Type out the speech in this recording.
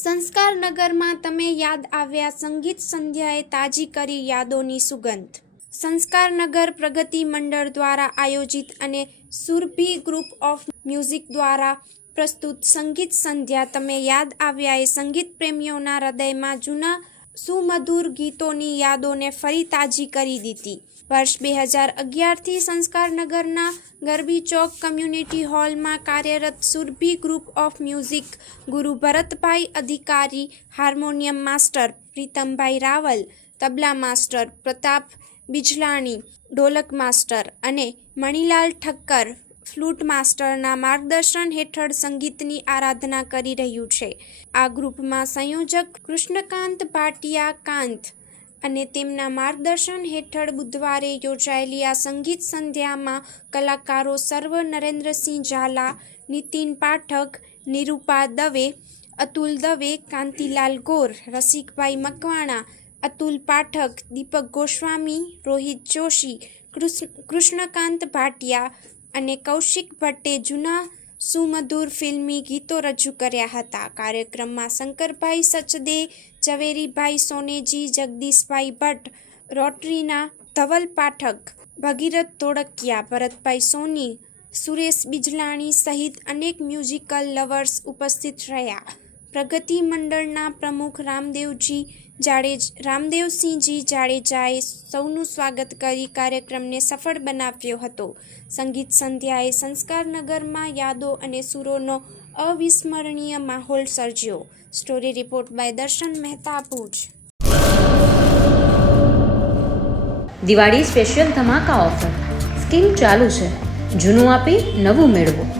સંસ્કારનગરમાં તમે યાદ આવ્યા સંગીત સંધ્યાએ તાજી કરી યાદોની સુગંધ. સંસ્કારનગર પ્રગતિ મંડળ દ્વારા આયોજિત અને સુરભી ગ્રુપ ઓફ મ્યુઝિક દ્વારા પ્રસ્તુત સંગીત સંધ્યા. તમે યાદ આવ્યા એ સંગીત પ્રેમીઓના હૃદયમાં જૂના સુમધુર ગીતોની યાદોને ફરી તાજી કરી દીધી. વર્ષ બે હજાર અગિયારથી સંસ્કારનગરના ગરબી ચોક કમ્યુનિટી હોલમાં કાર્યરત સુરભી ગ્રુપ ઓફ મ્યુઝિક ગુરુ Bharatbhai Adhikari, harmonium master Pritambhai Raval, tabla master Pratap Bijlani, dholak master અને મણિલાલ ઠક્કર ફ્લૂટ માસ્ટરના માર્ગદર્શન હેઠળ સંગીતની આરાધના કરી રહ્યું છે. આ ગ્રુપમાં સંયોજક કૃષ્ણકાંત ભાટિયા કાંત અને તેમના માર્ગદર્શન હેઠળ બુધવારે યોજાયેલી આ સંગીત સંધ્યામાં કલાકારો સર્વ નરેન્દ્રસિંહ ઝાલા, નીતિન પાઠક, નિરૂપા દવે, અતુલ દવે, કાંતિલાલ ગોર, રસિકભાઈ મકવાણા, અતુલ પાઠક, દીપક ગોસ્વામી, રોહિત જોશી, કૃષ્ણ, કૃષ્ણકાંત ભાટિયા અને કૌશિક ભટ્ટે જૂના સુમધુર ફિલ્મી ગીતો રજૂ કર્યા હતા. કાર્યક્રમમાં શંકરભાઈ સચદે, ઝવેરીભાઈ સોનેજી, જગદીશભાઈ ભટ્ટ, રોટરીના ધવલ પાઠક, ભગીરથ ધોળકિયા, ભરતભાઈ સોની, સુરેશ બિજલાણી સહિત અનેક મ્યુઝિકલ લવર્સ ઉપસ્થિત રહ્યા. પ્રગતિ મંડળના પ્રમુખ રામદેવજી જાડેજ, રામદેવસિંહજી જાડેજાએ સૌનું સ્વાગત કરી કાર્યક્રમને સફળ બનાવ્યો હતો. સંગીત સંધ્યાએ સંસ્કારનગરમાં યાદો અને સુરોનો અવિસ્મરણીય માહોલ સર્જ્યો. Story report by Darshan Mehta Bhuj. Diwali special ધમાકા offer. Scheme ચાલુ છે. જૂનું આપી નવું મેળવો.